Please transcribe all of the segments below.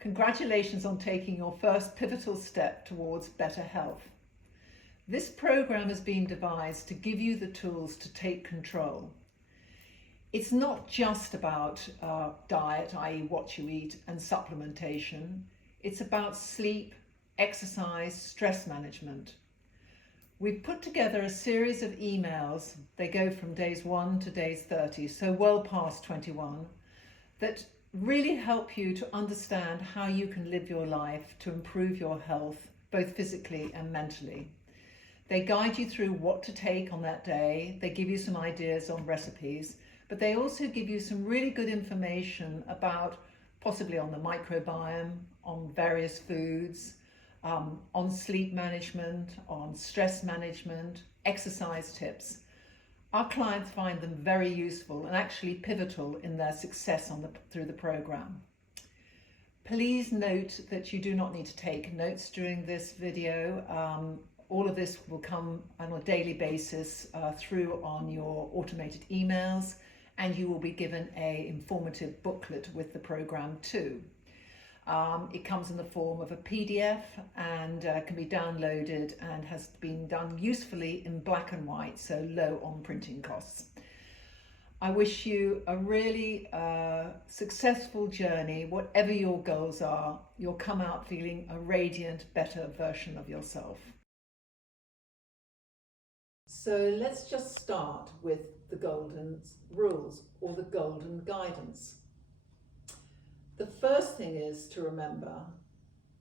Congratulations on taking your first pivotal step towards better health. This program has been devised to give you the tools to take control. It's not just about diet, i.e. what you eat, and supplementation. It's about sleep, exercise, stress management. We've put together a series of emails, they go from days 1 to days 30, so well past 21, that really help you to understand how you can live your life to improve your health, both physically and mentally. They guide you through what to take on that day, they give you some ideas on recipes, but they also give you some really good information about possibly on the microbiome, on various foods, on sleep management, on stress management, exercise tips. Our clients find them very useful and actually pivotal in their success through the program. Please note that you do not need to take notes during this video. All of this will come on a daily basis through on your automated emails, and you will be given an informative booklet with the program too. It comes in the form of a PDF and can be downloaded and has been done usefully in black and white, so low on printing costs. I wish you a really successful journey. Whatever your goals are, you'll come out feeling a radiant, better version of yourself. So let's just start with the golden rules or the golden guidance. The first thing is to remember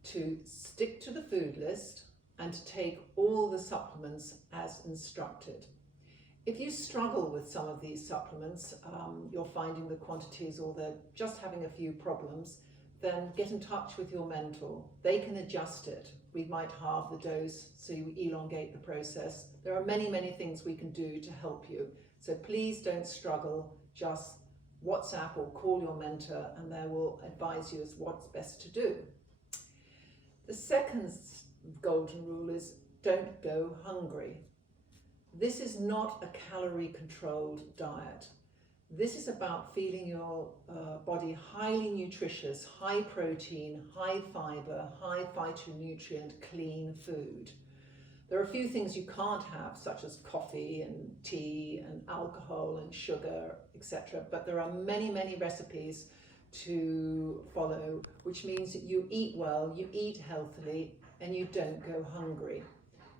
to stick to the food list and to take all the supplements as instructed. If you struggle with some of these supplements, you're finding the quantities or they're just having a few problems, then get in touch with your mentor. They can adjust it. We might halve the dose so you elongate the process. There are many, many things we can do to help you. So please don't struggle, just WhatsApp or call your mentor and they will advise you as what's best to do. The second golden rule is don't go hungry. This is not a calorie controlled diet. This is about feeling your body highly nutritious, high protein, high fiber, high phytonutrient, clean food. There are a few things you can't have, such as coffee and tea and alcohol and sugar, etc. But there are many, many recipes to follow, which means that you eat well, you eat healthily, and you don't go hungry.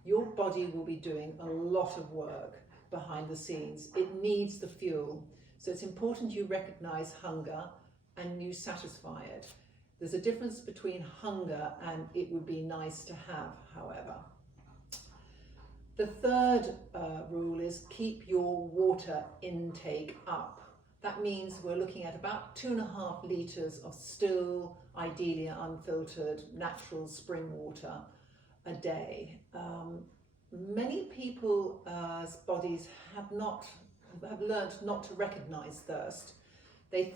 Your body will be doing a lot of work behind the scenes. It needs the fuel. So it's important you recognize hunger and you satisfy it. There's a difference between hunger and it would be nice to have, however. The third rule is keep your water intake up. That means we're looking at about 2.5 litres of still, ideally unfiltered, natural spring water a day. Many people's bodies have learned not to recognise thirst. They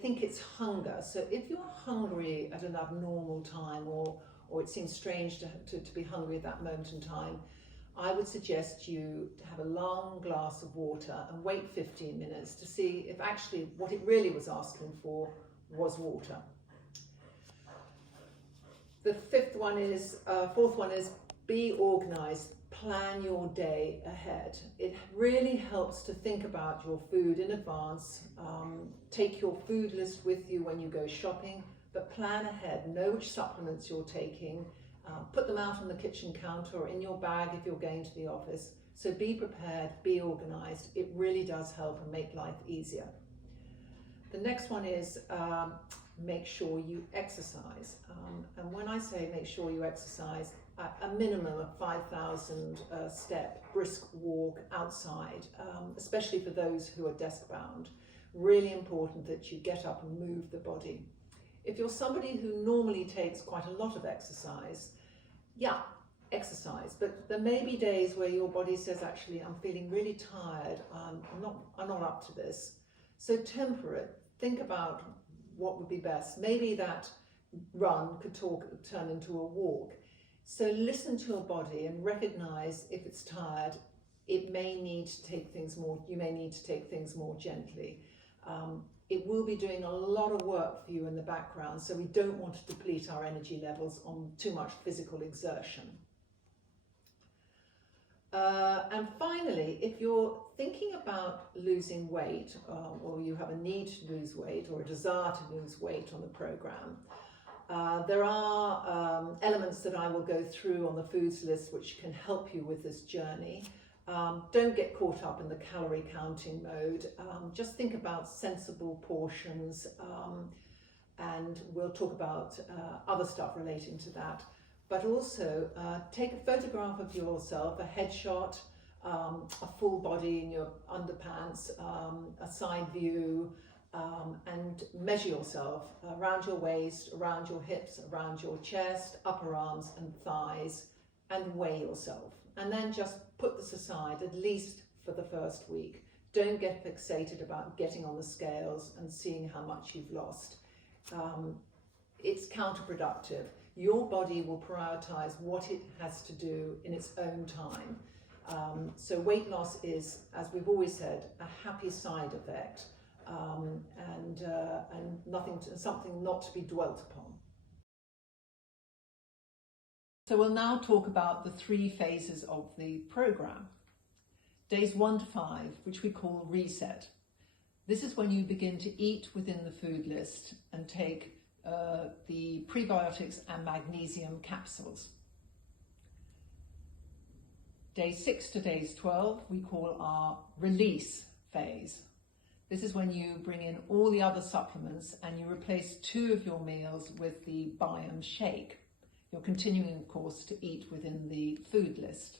think it's hunger. So if you're hungry at an abnormal time or it seems strange to be hungry at that moment in time, I would suggest you to have a long glass of water and wait 15 minutes to see if actually what it really was asking for was water. The fourth one is be organised, plan your day ahead. It really helps to think about your food in advance, take your food list with you when you go shopping, but plan ahead, know which supplements you're taking, put them out on the kitchen counter or in your bag if you're going to the office. So be prepared, be organised. It really does help and make life easier. The next one is make sure you exercise. And when I say make sure you exercise, a minimum of 5,000 step brisk walk outside, especially for those who are desk bound. Really important that you get up and move the body. If you're somebody who normally takes quite a lot of exercise, yeah, exercise, but there may be days where your body says, actually, I'm feeling really tired, I'm not up to this. So temper it, think about what would be best. Maybe that run could turn into a walk. So listen to your body and recognize if it's tired, you may need to take things more gently. it will be doing a lot of work for you in the background, so we don't want to deplete our energy levels on too much physical exertion. And finally, if you're thinking about losing weight, or you have a need to lose weight or a desire to lose weight on the program, there are elements that I will go through on the foods list which can help you with this journey. Don't get caught up in the calorie counting mode. Just think about sensible portions, and we'll talk about other stuff relating to that. But also take a photograph of yourself, a headshot, a full body in your underpants, a side view, and measure yourself around your waist, around your hips, around your chest, upper arms and thighs, and weigh yourself. And then just put this aside, at least for the first week. Don't get fixated about getting on the scales and seeing how much you've lost. It's counterproductive. Your body will prioritize what it has to do in its own time. So weight loss is, as we've always said, a happy side effect, and something not to be dwelt upon. So we'll now talk about the 3 phases of the program. Days 1 to 5, which we call reset. This is when you begin to eat within the food list and take the prebiotics and magnesium capsules. Day 6 to days 12 we call our release phase. This is when you bring in all the other supplements and you replace 2 of your meals with the Biome shake. You're continuing, of course, to eat within the food list.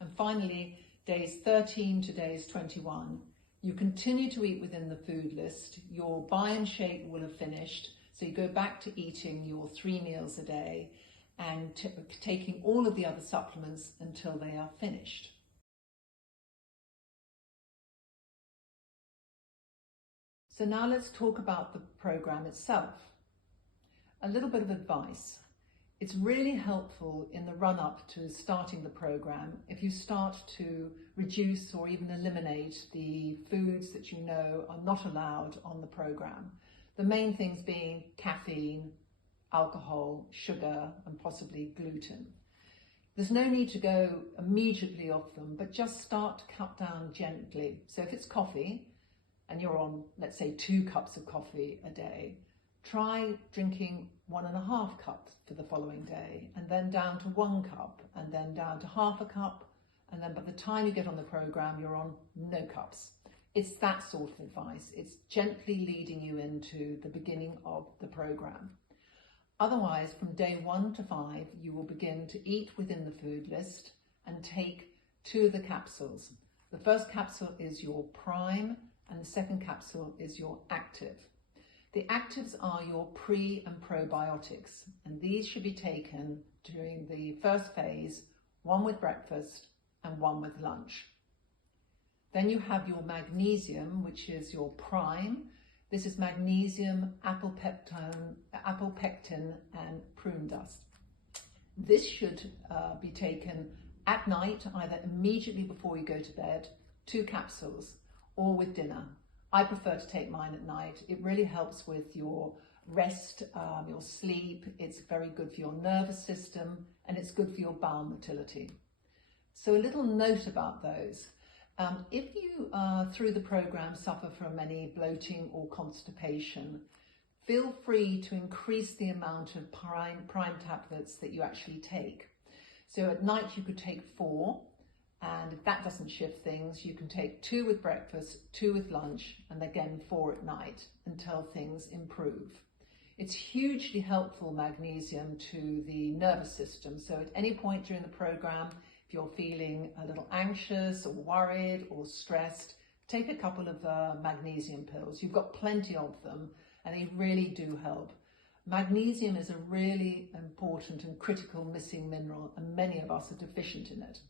And finally, days 13 to days 21, you continue to eat within the food list. Your Biome shake will have finished, so you go back to eating your 3 meals a day and taking all of the other supplements until they are finished. So now let's talk about the program itself. A little bit of advice. It's really helpful in the run-up to starting the program if you start to reduce or even eliminate the foods that you know are not allowed on the program. The main things being caffeine, alcohol, sugar, and possibly gluten. There's no need to go immediately off them, but just start to cut down gently. So if it's coffee, and you're on, let's say, 2 cups of coffee a day, try drinking 1.5 cups for the following day, and then down to 1 cup, and then down to half a cup, and then by the time you get on the program, you're on no cups. It's that sort of advice. It's gently leading you into the beginning of the program. Otherwise, from day 1 to 5, you will begin to eat within the food list and take 2 of the capsules. The first capsule is your prime, and the second capsule is your active. The actives are your pre and probiotics, and these should be taken during the first phase, 1 with breakfast and 1 with lunch. Then you have your magnesium, which is your prime. This is magnesium, apple pectin, and prune dust. This should be taken at night, either immediately before you go to bed, 2 capsules, or with dinner. I prefer to take mine at night. It really helps with your rest, your sleep. It's very good for your nervous system, and it's good for your bowel motility. So a little note about those. If you, through the program, suffer from any bloating or constipation, feel free to increase the amount of prime tablets that you actually take. So at night you could take 4, and if that doesn't shift things, you can take 2 with breakfast, 2 with lunch, and again 4 at night until things improve. It's hugely helpful, magnesium, to the nervous system. So at any point during the program, if you're feeling a little anxious or worried or stressed, take a couple of magnesium pills. You've got plenty of them, and they really do help. Magnesium is a really important and critical missing mineral, and many of us are deficient in it.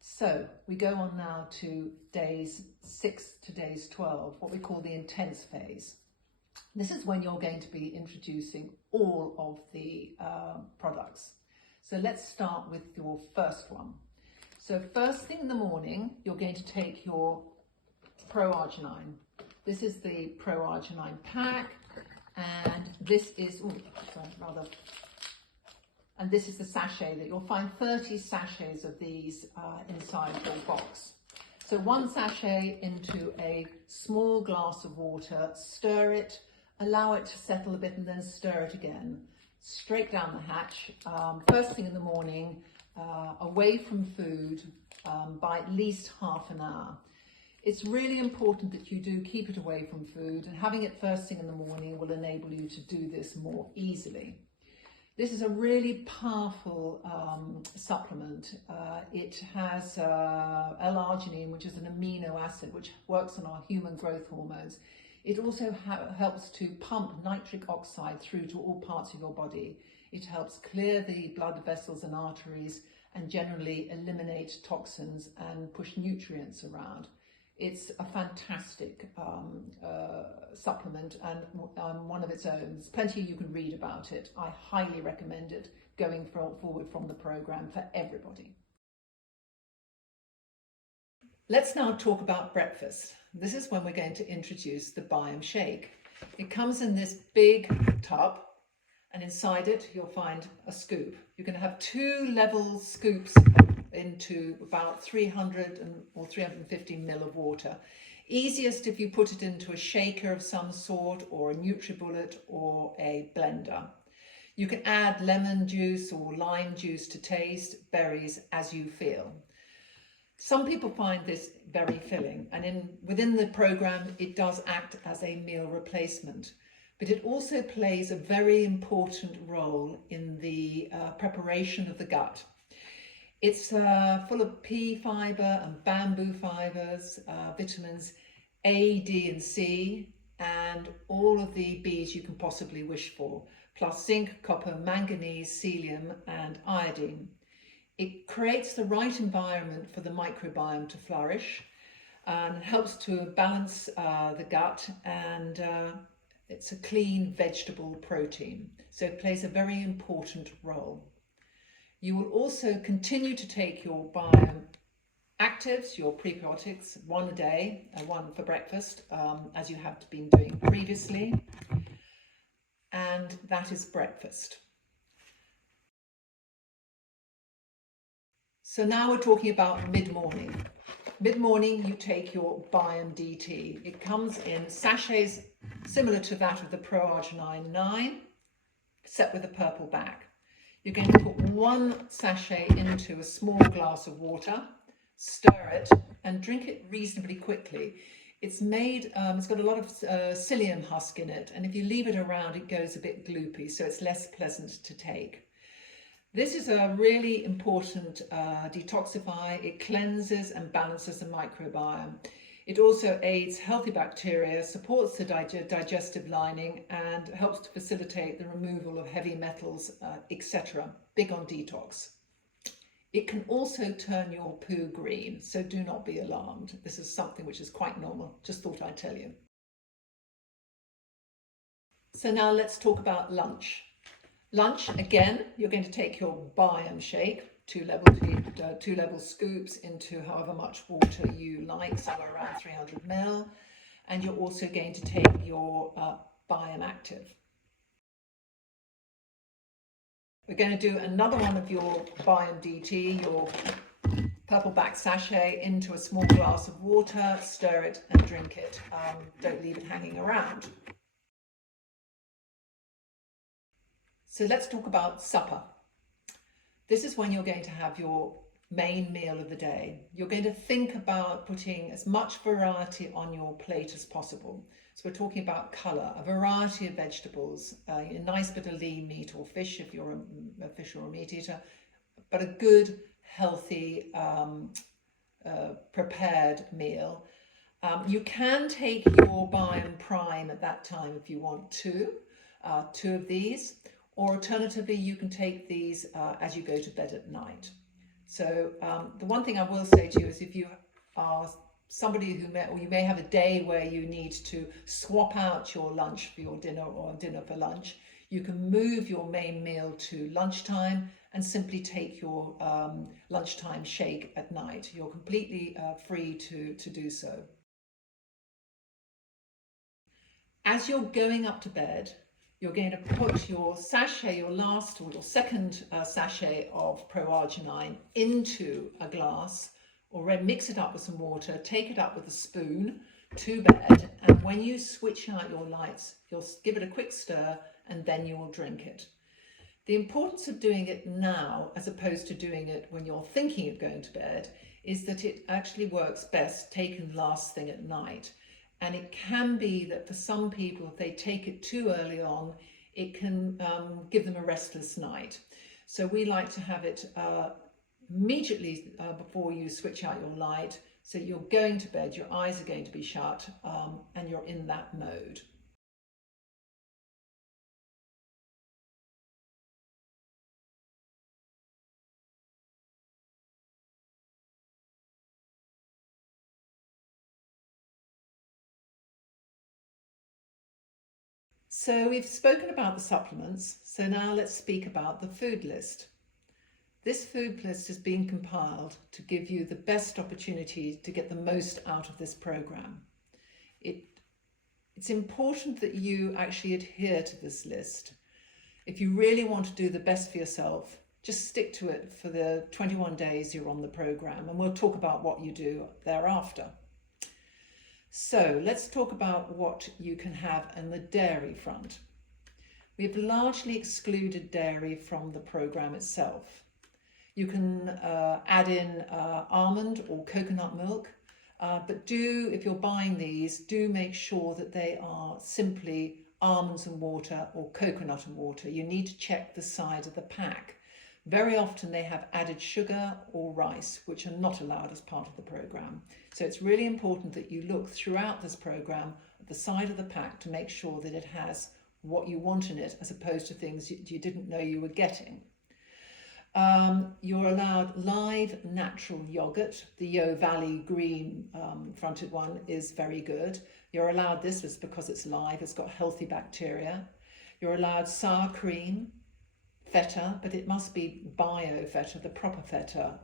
So we go on now to days 6 to days 12, what we call the intense phase. This is when you're going to be introducing all of the products. So let's start with your first one. So first thing in the morning, you're going to take your Pro-Arginine. This is the Pro-Arginine pack, and this is, and this is the sachet that you'll find 30 sachets of these inside your box. So one sachet into a small glass of water, stir it, allow it to settle a bit and then stir it again. Straight down the hatch, first thing in the morning, away from food by at least half an hour. It's really important that you do keep it away from food, and having it first thing in the morning will enable you to do this more easily. This is a really powerful supplement. It has L-arginine, which is an amino acid which works on our human growth hormones. It also helps to pump nitric oxide through to all parts of your body. It helps clear the blood vessels and arteries and generally eliminate toxins and push nutrients around. It's a fantastic supplement and one of its own. There's plenty you can read about it. I highly recommend it going forward from the programme for everybody. Let's now talk about breakfast. This is when we're going to introduce the Biome Shake. It comes in this big tub, and inside it you'll find a scoop. You're going to have 2 level scoops into about 300 or 350 ml of water. Easiest if you put it into a shaker of some sort, or a NutriBullet or a blender. You can add lemon juice or lime juice to taste, berries as you feel. Some people find this very filling, and within the programme it does act as a meal replacement, but it also plays a very important role in the preparation of the gut. It's full of pea fibre and bamboo fibres, vitamins A, D and C, and all of the Bs you can possibly wish for, plus zinc, copper, manganese, selenium and iodine. It creates the right environment for the microbiome to flourish and helps to balance the gut, and it's a clean vegetable protein, so it plays a very important role. You will also continue to take your Biome Actives, your prebiotics, one a day, one for breakfast, as you have been doing previously, and that is breakfast. So now we're talking about mid-morning. Mid-morning, you take your Biome DT. It comes in sachets similar to that of the Pro-Arginine 9, set with a purple back. You're going to put 1 sachet into a small glass of water, stir it, and drink it reasonably quickly. It's made, it's got a lot of psyllium husk in it, and if you leave it around, it goes a bit gloopy, so it's less pleasant to take. This is a really important detoxifier. It cleanses and balances the microbiome. It also aids healthy bacteria, supports the digestive lining, and helps to facilitate the removal of heavy metals, etc. Big on detox. It can also turn your poo green, so do not be alarmed. This is something which is quite normal. Just thought I'd tell you. So now let's talk about lunch. Lunch, again, you're going to take your Biome Shake, 2 level scoops into however much water you like, somewhere around 300 ml, and you're also going to take your Biome Active. We're going to do another one of your Biome DT, your purple back sachet, into a small glass of water, stir it and drink it. Don't leave it hanging around. So let's talk about supper. This is when you're going to have your main meal of the day. You're going to think about putting as much variety on your plate as possible. So we're talking about colour, a variety of vegetables, a nice bit of lean meat or fish if you're a fish or a meat eater, but a good, healthy, prepared meal. You can take your Biome Prime at that time if you want to, 2 of these. Or alternatively, you can take these as you go to bed at night. So the one thing I will say to you is, if you are somebody who you may have a day where you need to swap out your lunch for your dinner or dinner for lunch, you can move your main meal to lunchtime and simply take your lunchtime shake at night. You're completely free to do so. As you're going up to bed, you're going to put your sachet, your last or your second sachet of pro-arginine into a glass, or mix it up with some water, take it up with a spoon to bed, and when you switch out your lights, you'll give it a quick stir and then you will drink it. The importance of doing it now, as opposed to doing it when you're thinking of going to bed, is that it actually works best taken last thing at night. And it can be that for some people, if they take it too early on, it can give them a restless night. So we like to have it immediately before you switch out your light. So you're going to bed, your eyes are going to be shut, and you're in that mode. So we've spoken about the supplements, so now let's speak about the food list. This food list has been compiled to give you the best opportunity to get the most out of this program. It's important that you actually adhere to this list. If you really want to do the best for yourself, just stick to it for the 21 days you're on the program, and we'll talk about what you do thereafter. So let's talk about what you can have on the dairy front. We've largely excluded dairy from the program itself. You can add in almond or coconut milk, but if you're buying these, do make sure that they are simply almonds and water or coconut and water. You need to check the side of the pack. Very often they have added sugar or rice, which are not allowed as part of the program. So it's really important that you look throughout this program at the side of the pack to make sure that it has what you want in it, as opposed to things you didn't know you were getting. You're allowed live natural yogurt. The Yo Valley green fronted one is very good. You're allowed this because it's live, it's got healthy bacteria. You're allowed sour cream, feta, but it must be bio feta, the proper feta.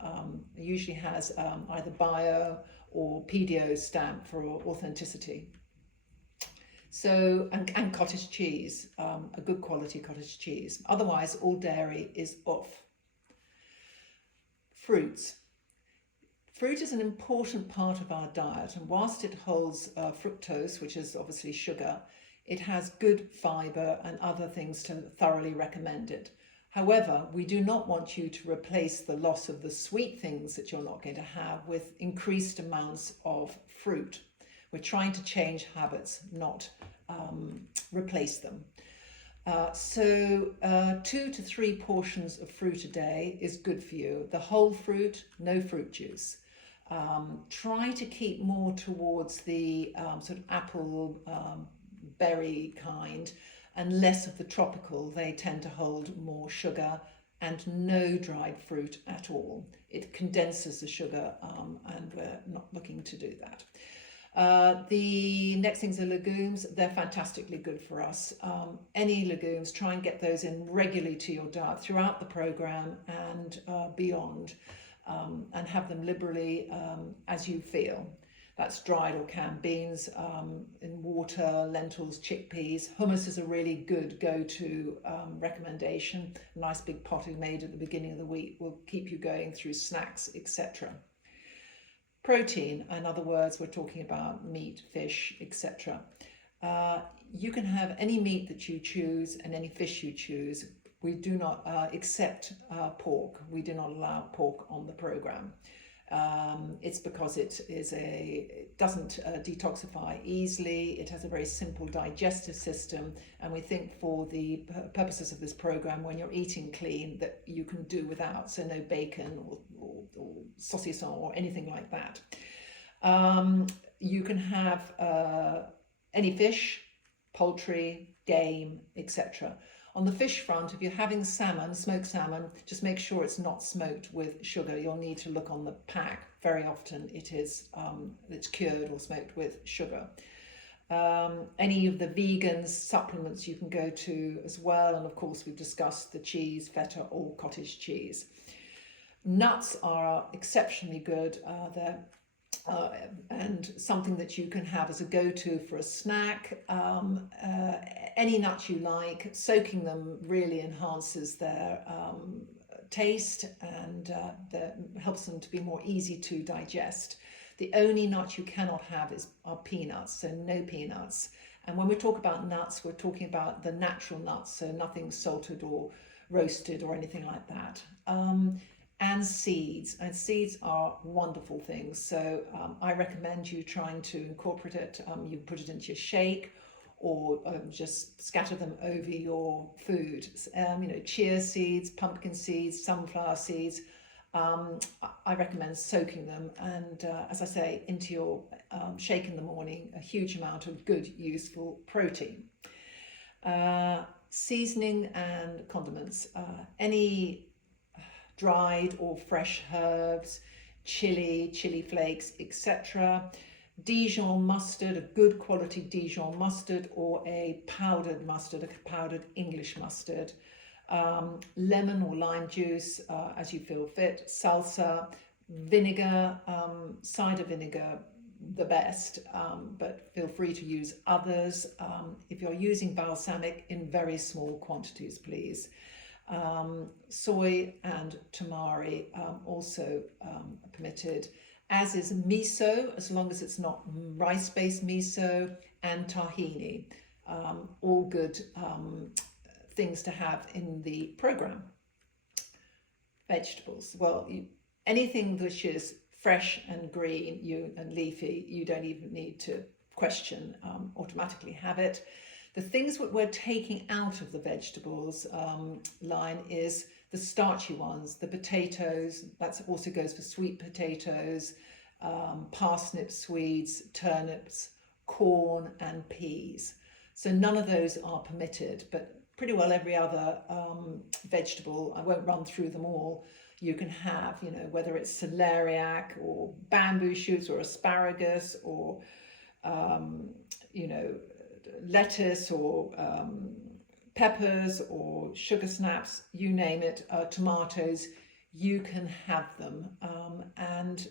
It usually has either bio or PDO stamp for authenticity. So, and cottage cheese, a good quality cottage cheese. Otherwise, all dairy is off. Fruits. Fruit is an important part of our diet, and whilst it holds fructose, which is obviously sugar, it has good fibre and other things to thoroughly recommend it. However, we do not want you to replace the loss of the sweet things that you're not going to have with increased amounts of fruit. We're trying to change habits, not replace them. 2 to 3 portions of fruit a day is good for you. The whole fruit, no fruit juice. Try to keep more towards the sort of apple, berry kind, and less of the tropical. They tend to hold more sugar, and no dried fruit at all. It condenses the sugar, and we're not looking to do that. The next things are legumes. They're fantastically good for us. Any legumes, try and get those in regularly to your diet throughout the program and beyond, and have them liberally as you feel. That's dried or canned beans in water, lentils, chickpeas. Hummus is a really good go-to recommendation. A nice big pot made at the beginning of the week will keep you going through snacks, etc. Protein, in other words, we're talking about meat, fish, etc. You can have any meat that you choose and any fish you choose. We do not accept pork. We do not allow pork on the program. It's because it doesn't detoxify easily. It has a very simple digestive system, and we think for the purposes of this program, when you're eating clean, that you can do without, so no bacon or saucisson or anything like that. You can have any fish, poultry, game, etc. On the fish front, if you're having salmon, smoked salmon, just make sure it's not smoked with sugar. You'll need to look on the pack. Very often it is it's cured or smoked with sugar. Any of the vegan supplements you can go to as well. And of course, we've discussed the cheese, feta or cottage cheese. Nuts are exceptionally good. And something that you can have as a go-to for a snack. Any nut you like, soaking them really enhances their taste and helps them to be more easy to digest. The only nut you cannot have are peanuts, so no peanuts. And when we talk about nuts, we're talking about the natural nuts, so nothing salted or roasted or anything like that. And seeds are wonderful things. So I recommend you trying to incorporate it. You put it into your shake or just scatter them over your food. Chia seeds, pumpkin seeds, sunflower seeds. I recommend soaking them and, as I say, into your shake in the morning, a huge amount of good, useful protein. Seasoning and condiments. Any dried or fresh herbs, chili flakes, etc. Dijon mustard, a good quality Dijon mustard or a powdered mustard, a powdered English mustard. Lemon or lime juice as you feel fit, salsa, vinegar, cider vinegar, the best, but feel free to use others. If you're using balsamic, in very small quantities, please. Soy and tamari also permitted, as is miso, as long as it's not rice-based miso, and tahini, all good things to have in the program. Vegetables, well, anything which is fresh and green and leafy, you don't even need to question, automatically have it. The things that we're taking out of the vegetables line is the starchy ones, the potatoes, that also goes for sweet potatoes, parsnips, swedes, turnips, corn and peas. So none of those are permitted, but pretty well every other vegetable, I won't run through them all, you can have, whether it's celeriac or bamboo shoots or asparagus or, lettuce or peppers or sugar snaps, you name it, tomatoes, you can have them. And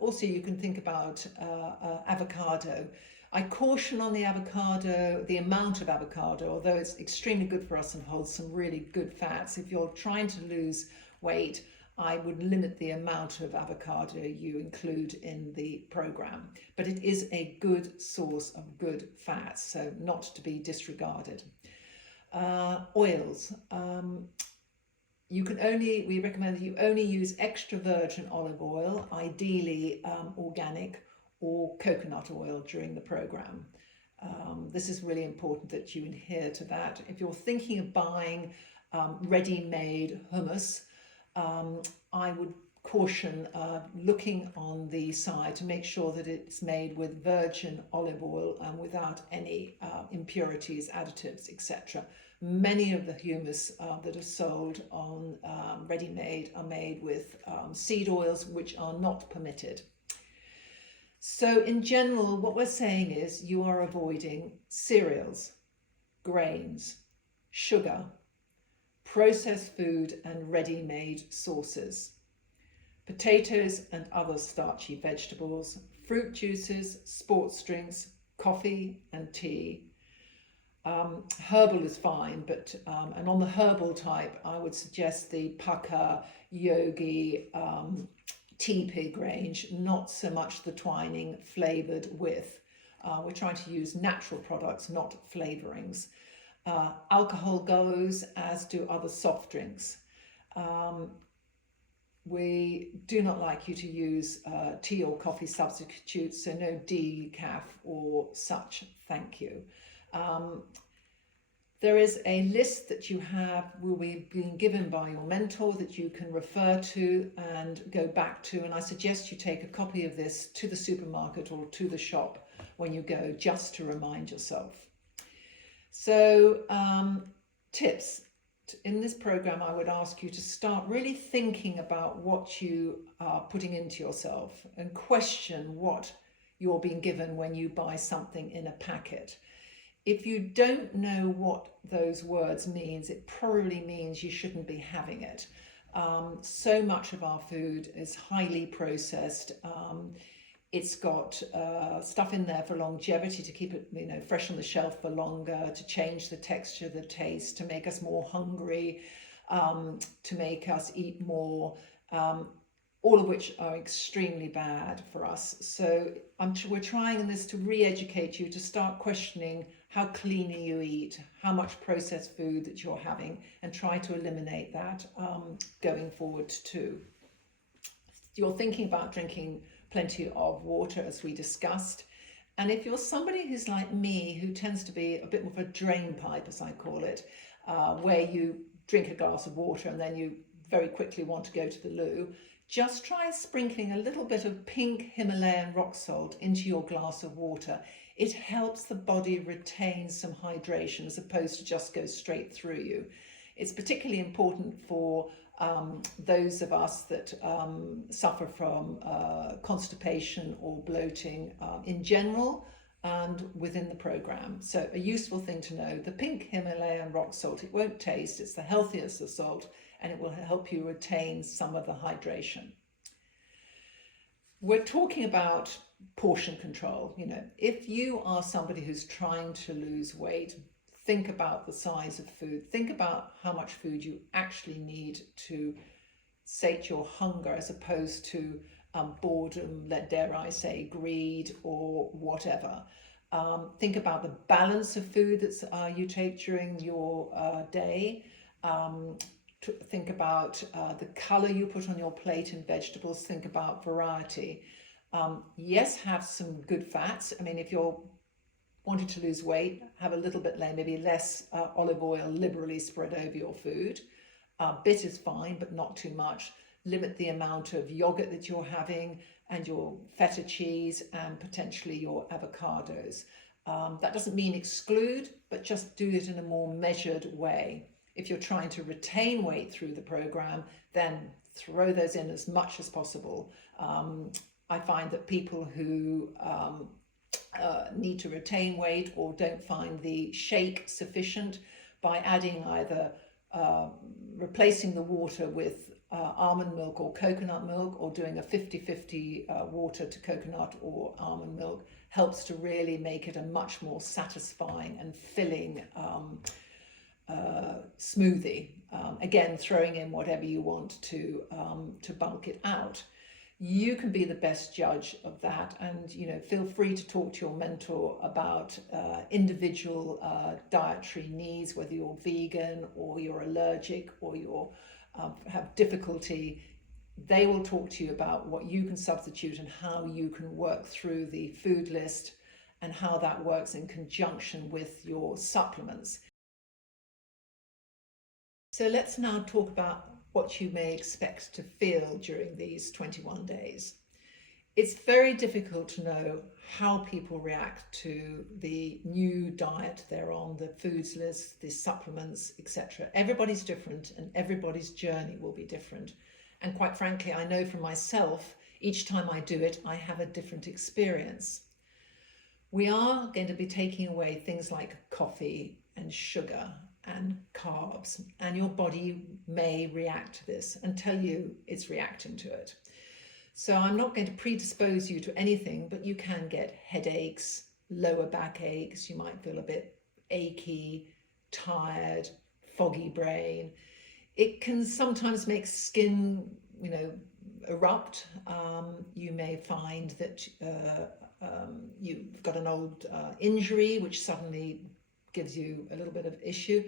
also you can think about avocado. I caution on the avocado, the amount of avocado, although it's extremely good for us and holds some really good fats. If you're trying to lose weight, I would limit the amount of avocado you include in the program. But it is a good source of good fats, so not to be disregarded. Oils. We recommend that you only use extra virgin olive oil, ideally organic, or coconut oil during the program. This is really important that you adhere to that. If you're thinking of buying ready-made hummus, I would caution looking on the side to make sure that it's made with virgin olive oil and without any impurities, additives, etc. Many of the hummus that are sold on ready-made are made with seed oils, which are not permitted. So in general, what we're saying is you are avoiding cereals, grains, sugar, processed food and ready-made sauces, potatoes and other starchy vegetables, fruit juices, sports drinks, coffee and tea. Herbal is fine, but and on the herbal type, I would suggest the Pukka, Yogi, Tea Pig range, not so much the Twining flavoured with. We're trying to use natural products, not flavourings. Alcohol goes, as do other soft drinks. We do not like you to use tea or coffee substitutes, so no decaf or such, thank you. There is a list that you will be being given by your mentor that you can refer to and go back to, and I suggest you take a copy of this to the supermarket or to the shop when you go, just to remind yourself. So tips. In this program, I would ask you to start really thinking about what you are putting into yourself and question what you're being given when you buy something in a packet. If you don't know what those words means, it probably means you shouldn't be having it. So much of our food is highly processed. It's got stuff in there for longevity, to keep it, fresh on the shelf for longer, to change the texture, the taste, to make us more hungry, to make us eat more, all of which are extremely bad for us. So we're trying in this to re-educate you, to start questioning how clean you eat, how much processed food that you're having, and try to eliminate that going forward too. You're thinking about drinking plenty of water, as we discussed. And if you're somebody who's like me, who tends to be a bit more of a drain pipe, as I call it, where you drink a glass of water and then you very quickly want to go to the loo, just try sprinkling a little bit of pink Himalayan rock salt into your glass of water. It helps the body retain some hydration as opposed to just go straight through you. It's particularly important for those of us that suffer from constipation or bloating in general and within the program. So a useful thing to know, the pink Himalayan rock salt, it won't taste, it's the healthiest of salt, and it will help you retain some of the hydration. We're talking about portion control. If you are somebody who's trying to lose weight, think about the size of food. Think about how much food you actually need to sate your hunger, as opposed to boredom, dare I say, greed, or whatever. Think about the balance of food that you take during your day. Think about the colour you put on your plate in vegetables. Think about variety. Yes, have some good fats. If you're wanting to lose weight, have a little bit, maybe less olive oil liberally spread over your food. A bit is fine, but not too much. Limit the amount of yogurt that you're having, and your feta cheese, and potentially your avocados. That doesn't mean exclude, but just do it in a more measured way. If you're trying to retain weight through the program, then throw those in as much as possible. I find that people who need to retain weight or don't find the shake sufficient, by adding either replacing the water with almond milk or coconut milk, or doing a 50-50 water to coconut or almond milk, helps to really make it a much more satisfying and filling smoothie. Again, throwing in whatever you want to bulk it out. You can be the best judge of that, and feel free to talk to your mentor about individual dietary needs, whether you're vegan or you're allergic or you have difficulty. They will talk to you about what you can substitute and how you can work through the food list, and how that works in conjunction with your supplements. So let's now talk about what you may expect to feel during these 21 days. It's very difficult to know how people react to the new diet they're on, the foods list, the supplements, etc. Everybody's different, and everybody's journey will be different. And quite frankly, I know for myself, each time I do it, I have a different experience. We are going to be taking away things like coffee and sugar and carbs, and your body may react to this and tell you it's reacting to it. So I'm not going to predispose you to anything, but you can get headaches, lower back aches, you might feel a bit achy, tired, foggy brain. It can sometimes make skin, erupt. You may find that you've got an old injury which suddenly gives you a little bit of issue.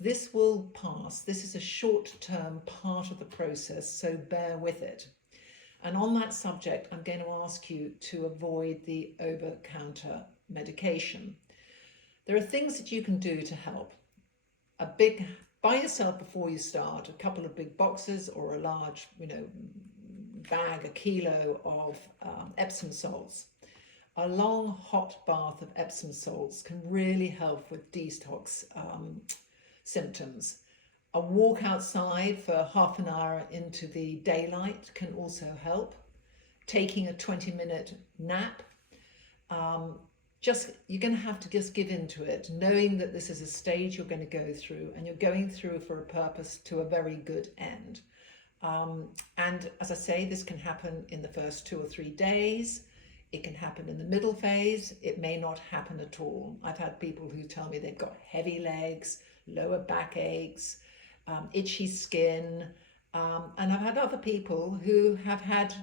This will pass. This is a short-term part of the process, so bear with it. And on that subject, I'm going to ask you to avoid the over-counter medication. There are things that you can do to help. Buy yourself, before you start, a couple of big boxes or a large, bag, a kilo of Epsom salts. A long hot bath of Epsom salts can really help with detox symptoms. A walk outside for half an hour into the daylight can also help. Taking a 20-minute nap you're going to have to just give into it, knowing that this is a stage you're going to go through, and you're going through for a purpose to a very good end. And as I say, this can happen in the first 2 or 3 days. It can happen in the middle phase. It may not happen at all. I've had people who tell me they've got heavy legs, lower back aches, itchy skin, and I've had other people who have had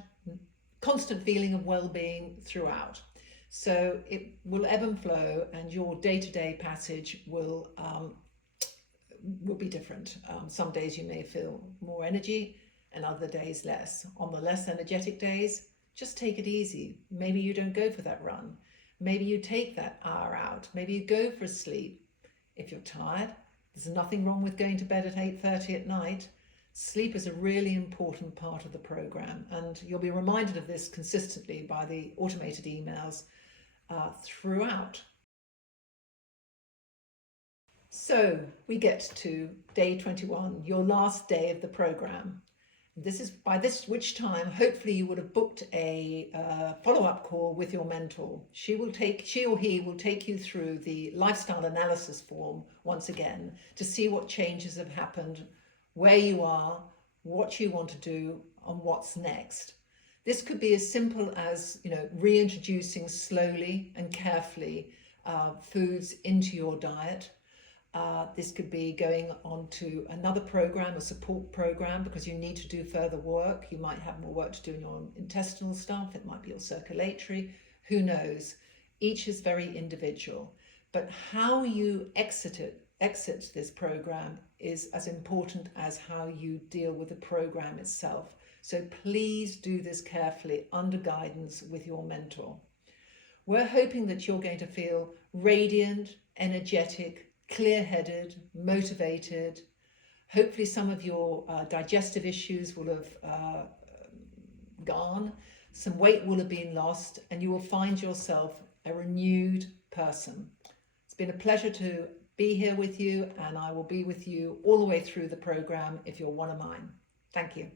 constant feeling of well-being throughout. So it will ebb and flow, and your day-to-day passage will be different. Some days you may feel more energy and other days less. On the less energetic days, just take it easy. Maybe you don't go for that run. Maybe you take that hour out. Maybe you go for a sleep. If you're tired, there's nothing wrong with going to bed at 8:30 at night. Sleep is a really important part of the program, and you'll be reminded of this consistently by the automated emails throughout. So we get to day 21, your last day of the program. This is which time hopefully you would have booked a follow-up call with your mentor. She or he will take you through the lifestyle analysis form once again to see what changes have happened, where you are, what you want to do, and what's next. This could be as simple as, reintroducing slowly and carefully foods into your diet. This could be going on to another program, a support program, because you need to do further work. You might have more work to do in your intestinal stuff. It might be your circulatory. Who knows? Each is very individual. But how you exit this program is as important as how you deal with the program itself. So please do this carefully under guidance with your mentor. We're hoping that you're going to feel radiant, energetic, clear-headed, motivated. Hopefully some of your digestive issues will have gone, some weight will have been lost, and you will find yourself a renewed person. It's been a pleasure to be here with you, and I will be with you all the way through the program if you're one of mine. Thank you.